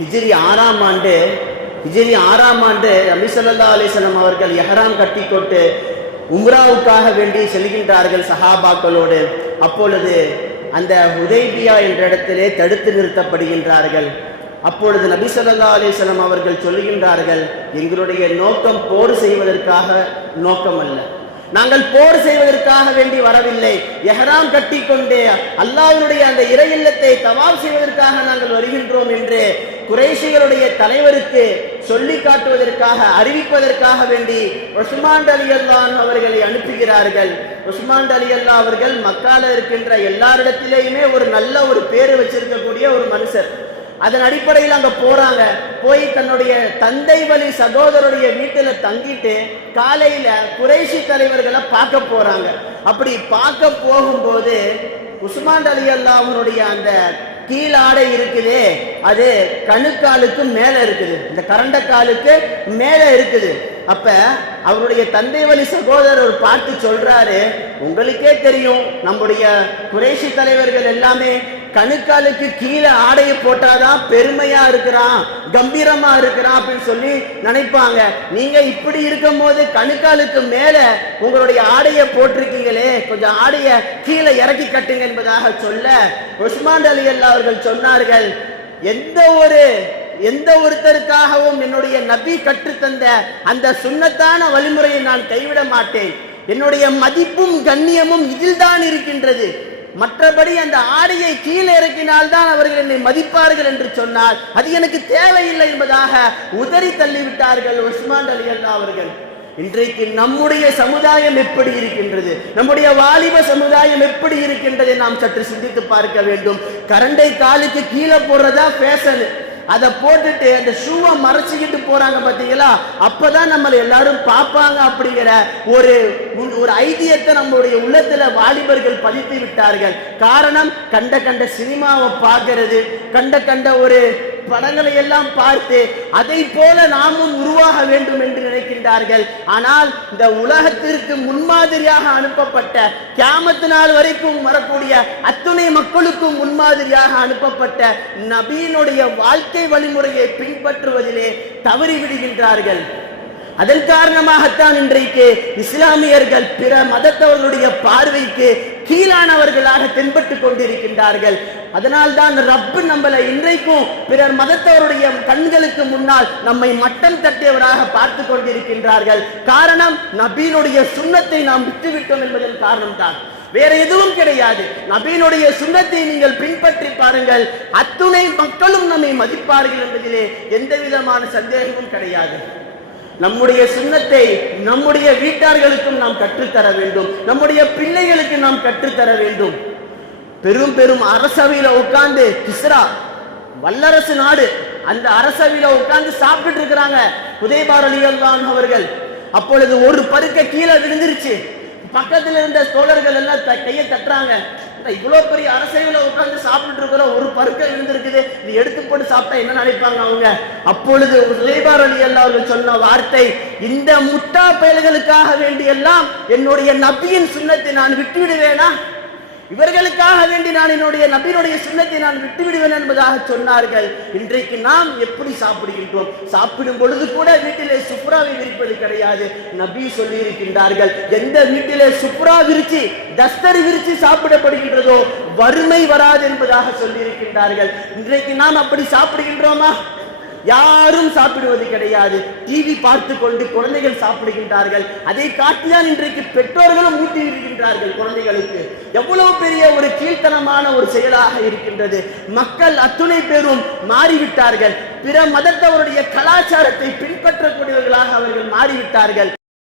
ஹிஜ்ரி 6ஆம் ஆண்டு நபி ஸல்லல்லாஹு அலைஹி வஸல்லம் அவர்கள் இஹ்ராம் கட்டிக்கொண்டு உம்ராவுக்காக வேண்டி செல்கின்றார்கள் சஹாபாக்களோடு. அப்பொழுது அந்த ஹுதைபியா என்ற இடத்திலே தடுத்து நிறுத்தப்படுகின்றார்கள். அப்பொழுது நபி ஸல்லல்லாஹு அலைஹி வஸல்லம் அவர்கள் சொல்லுகின்றார்கள், எங்களுடைய நோக்கம் போர் செய்வதற்காக நோக்கம் அல்ல, நாங்கள் போர் செய்வதற்காக வேண்டி வரவில்லை, இஹ்ராம் கட்டிக்கொண்டே அல்லாஹ்வுடைய அந்த இறை இல்லத்தை தவாப் செய்வதற்காக நாங்கள் வருகின்றோம் என்று குறைஷிகளுடைய தலைவருக்கு சொல்லி காட்டுவதற்காக, அறிவிப்பதற்காக வேண்டி உஸ்மான் ரலியல்லாஹு அன்ஹு அவர்களை அனுப்புகிறார்கள். உஸ்மான் ரலியல்லாஹு அவர்கள் மக்கால இருக்கின்ற எல்லாரிடத்திலேயுமே ஒரு நல்ல ஒரு பேரு வச்சிருக்கக்கூடிய ஒரு மனுஷர். அதன் அடிப்படையில் அங்க போறாங்க. போய் தன்னுடைய தந்தை வழி சகோதரருடைய வீட்டுல தங்கிட்டு காலையில குறைஷி தலைவர்களை பார்க்க போறாங்க. அப்படி பார்க்க போகும்போது உஸ்மான் ரலியல்லாஹு அவனுடைய அந்த கீழாடை இருக்குதே, அது கணுக்காலுக்கு மேல இருக்குது, இந்த கரண்டக்காலுக்கு மேல இருக்குது. அப்ப அவருடைய தந்தை வழி சகோதரர் பார்த்து சொல்றாரு, உங்களுக்கே தெரியும் நம்முடைய குறைஷி தலைவர்கள் எல்லாமே கணுக்காலுக்கு கீழே ஆடையை போட்டாதான் பெருமையா இருக்கிறான், கம்பீரமா இருக்கிறான் அப்படின்னு சொல்லி நினைப்பாங்க. நீங்க இப்படி இருக்கும் போது கணுக்காலுக்கு மேல உங்களுடைய ஆடையை போட்டிருக்கீங்களே, கொஞ்சம் ஆடைய கீழே இறக்கி கட்டுங்க என்பதாக சொல்ல உஸ்மான் ரலியல்லாஹு அவர்கள் சொன்னார்கள், எந்த ஒருத்தருக்காகவும் என்னுடைய நபி கற்றுத்தந்த அந்த சுன்னத்தான வழிமுறையை நான் கைவிட மாட்டேன். என்னுடைய மதிப்பும் கண்ணியமும் இதில் தான் இருக்கின்றது. மற்றபடி அந்த ஆடையை கீழே இறக்கினால்தான் அவர்கள் என்னை மதிப்பார்கள் என்று சொன்னார். அது எனக்கு தேவையில்லை என்பதாக உதறி தள்ளிவிட்டார்கள் உஸ்மான் ரலியல்லாஹு அவர்கள். இன்றைக்கு நம்முடைய சமுதாயம் எப்படி இருக்கின்றது, நம்முடைய வாலிப சமுதாயம் எப்படி இருக்கின்றது நாம் சற்று சிந்தித்து பார்க்க வேண்டும். கரண்டை காலுக்கு கீழே போடுறதா ஃபேஷன், அதை போட்டுட்டு அந்த ஷூவை மறைச்சிக்கிட்டு போறாங்க பாத்தீங்களா, அப்பதான் நம்மளை எல்லாரும் பார்ப்பாங்க அப்படிங்கிற ஒரு ஐதியத்தை நம்மளுடைய உள்ளத்துல வாலிபர்கள் பதித்து விட்டார்கள். காரணம், கண்ட சினிமாவை பார்க்கிறது, கண்ட ஒரு படங்களை எல்லாம் பார்த்து அதை போல நாமும் உருவாக வேண்டும் என்று நினைக்கின்றார்கள். ஆனால் இந்த உலகத்திற்கு முன்மாதிரியாக அனுப்பப்பட்ட, கியாமத் நாள் வரைக்கும் வரக்கூடிய அத்துணை மக்களுக்கும் முன்மாதிரியாக அனுப்பப்பட்ட நபியினுடைய வாழ்க்கை வழிமுறையை பின்பற்றுவதிலே தவறிவிடுகின்றார்கள். அதன் காரணமாகத்தான் இன்றைக்கு இஸ்லாமியர்கள் பிற மதத்தவர்களுடைய பார்வைக்கு கீழானவர்களாக தென்பட்டுக் கொண்டிருக்கின்றார்கள். அதனால் தான் ரப்பு நம்மளை இன்றைக்கும் பிறர் மதத்தவருடைய கண்களுக்கு முன்னால் நம்மை மட்டம் தட்டியவராக பார்த்து கொண்டிருக்கின்றார்கள். காரணம், நபியினுடைய சுன்னத்தை நாம் விட்டுவிட்டோம் என்பதன் காரணம் தான், வேற எதுவும் கிடையாது. நபியினுடைய சுன்னத்தை நீங்கள் பின்பற்றி பாருங்கள், அத்துணை மக்களும் நம்மை மதிப்பார்கள் என்பதிலே எந்த விதமான சந்தேகமும் கிடையாது. நம்முடைய சுன்னத்தை நம்முடைய வீட்டார்களுக்கும் நாம் கற்றுத்தர வேண்டும், நம்முடைய பிள்ளைகளுக்கு நாம் கற்றுத்தர வேண்டும். பெரும் அரசவையில உட்கார்ந்து, கிஸ்ரா வல்லரசு நாடு, அந்த அரசவையில உட்கார்ந்து சாப்பிட்டு இருக்கிறாங்க ஹுதைபா ரலியல்லாஹு அன்ஹு அவர்கள். அப்பொழுது ஒரு பருக்க கீழே விழுந்துருச்சு. பக்கத்தில் இருந்த தோழர்கள் எல்லாம் கையை தட்டுறாங்க, இவ்வளவு பெரிய அரசவையில உட்கார்ந்து சாப்பிட்டு இருக்கிற ஒரு பருக்க விழுந்திருக்குது, இது எடுத்து போட்டு சாப்பிட்டா என்ன நினைப்பாங்க அவங்க. அப்பொழுது ஹுதைபா ரலியல்லாஹு அவர்கள் சொன்ன வார்த்தை, இந்த முட்டா பயல்களுக்காக வேண்டி எல்லாம் என்னுடைய நபியின் சுன்னத்தை நான் விட்டு விடுவேனா, இவர்களுக்காக வேண்டி நான் என்னுடைய நபியினுடைய சுன்னத்தை நான் விட்டு விடுவேன் என்பதாக சொன்னார்கள். இன்றைக்கு நாம் எப்படி சாப்பிடுகின்றோம்? சாப்பிடும் பொழுது கூட வீட்டிலே சுப்ராவை விரிப்பது கிடையாது. நபி சொல்லி இருக்கின்றார்கள், எந்த வீட்டிலே சுப்ரா விரிச்சு தஸ்தர் விரிச்சு சாப்பிடப்படுகின்றதோ வறுமை வராது என்பதாக சொல்லி இருக்கின்றார்கள். இன்றைக்கு நாம் அப்படி சாப்பிடுகின்றோமா? யாரும் சாப்பிடுவது கிடையாது. டிவி பார்த்து கொண்டு குழந்தைகள் சாப்பிடுகின்றார்கள். அதை காட்டிதான் இன்றைக்கு பெற்றோர்களும் ஊட்டி இருக்கின்றார்கள் குழந்தைகளுக்கு. எவ்வளவு பெரிய ஒரு கீழ்த்தனமான ஒரு செயலாக இருக்கின்றது. மக்கள் அத்துணை பேரும் மாறிவிட்டார்கள். பிற மதத்தவருடைய கலாச்சாரத்தை பின்பற்றக்கூடியவர்களாக அவர்கள் மாறிவிட்டார்கள்.